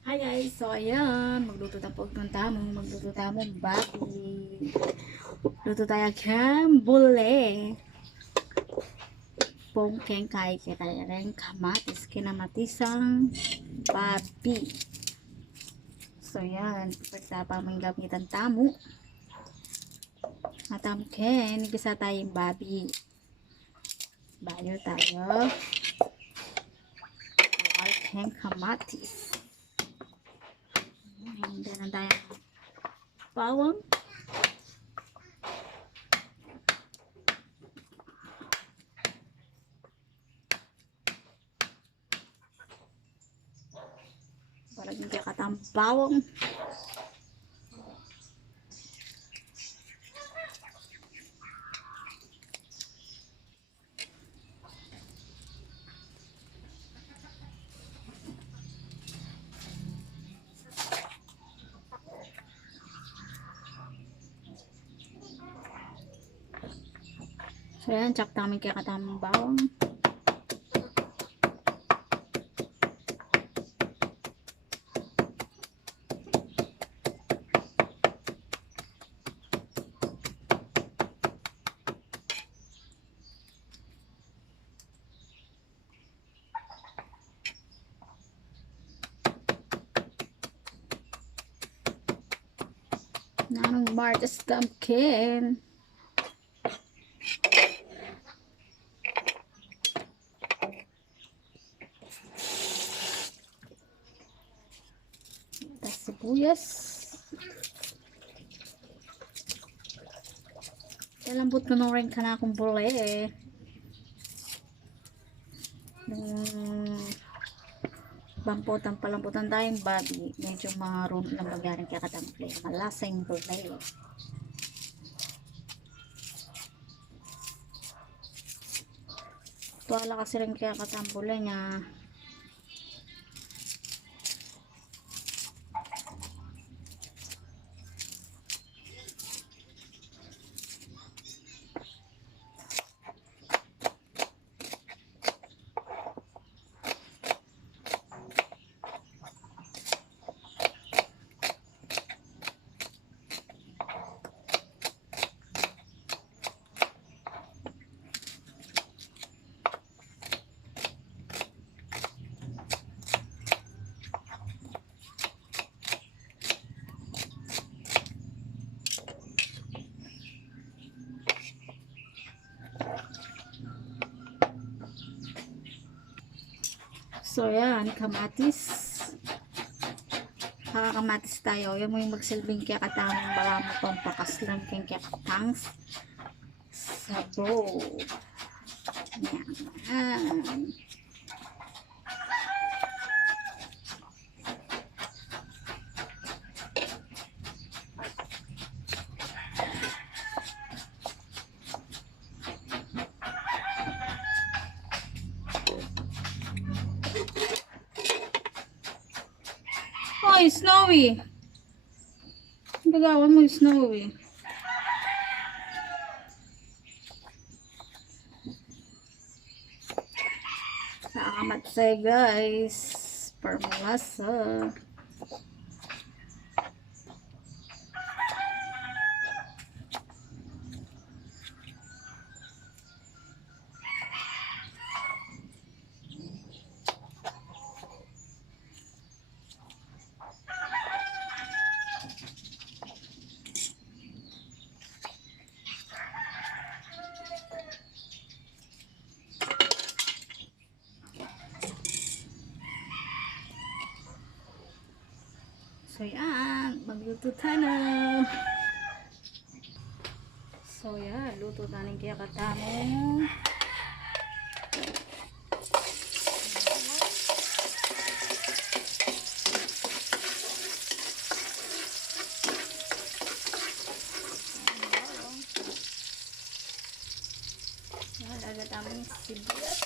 Hi guys! So ayan, magluto na po ng tamong babi. Luto tayo kang bule. Pong kengkay kita rin kamatis, kinamatisang babi. So ayan, pagtapa mo yung gamitan tamo. Matamo ken, gisa tayong babi. Bayo tayo. Bakal keng kamatis. Hindi na tayo bawang. Para hindi katang bawang. So yan, chop namin kaya katamang bawang. Nanong Marta Stampkin. Tas sibuyas. Lambot ko nung rin ka na akong bule eh. Bamputan palamputan tayong babi. Medyo maroon lang magaling kaya katample. Malasang bule. Tuwala kasi rin kaya katambule niya. So yan, kamatis. Kamatis tayo. Yan mo yung magsilbing kaya katamang bala mo pampakas lang kaya katangs. Sabo. Yan. Oy, Snowy! Gagawan mo yung Snowy. Nakakamatsay guys. Permalasa. So yan, magluto tayo na. So yan, luto na ng kaya katamo. Yan, agad aming sibuyas.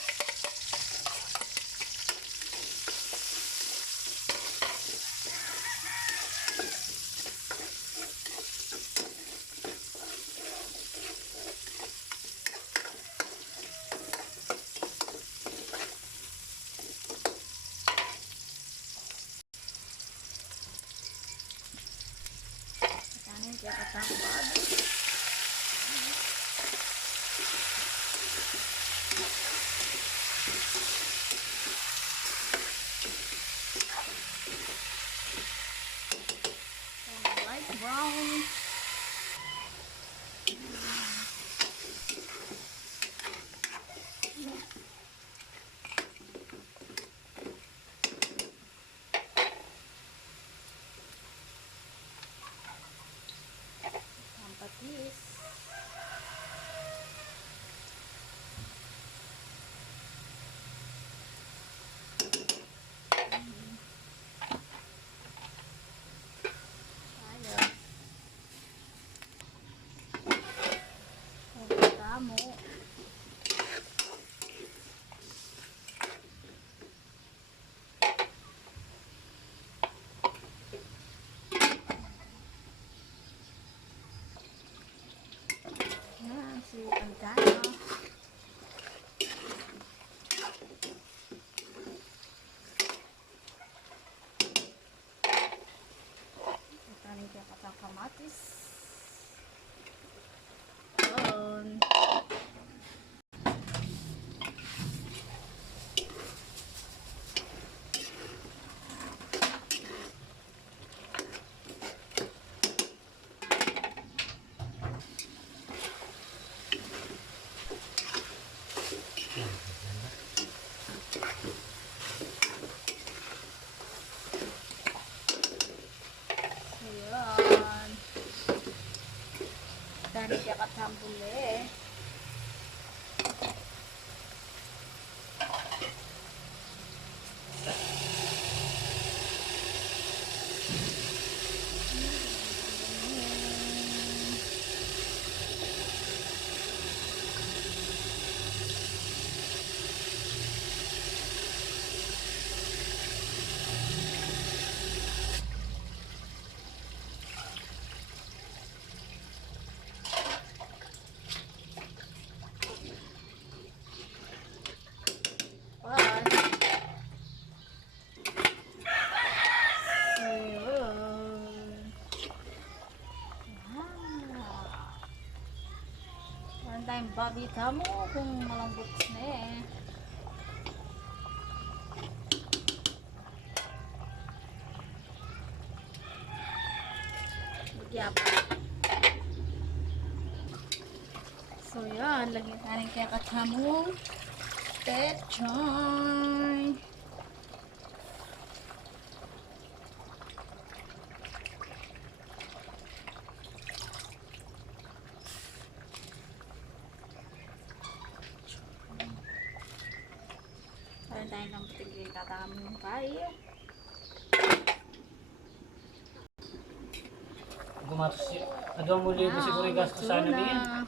siya katambad. Light brown. Patis. Kamu. Yan, si Pagkano. Itanin kaya katang kamatis. Doon. Ayan. Dahil siya katambuli. Tayong babi tamo kung malambot na eh. Magyapa. So yan, lagyan natin kaya katamo. Pechay. Tayo ng puting tatamong tayo. Gumatos siya. Adong muli ko siguro yung gastos sana niya.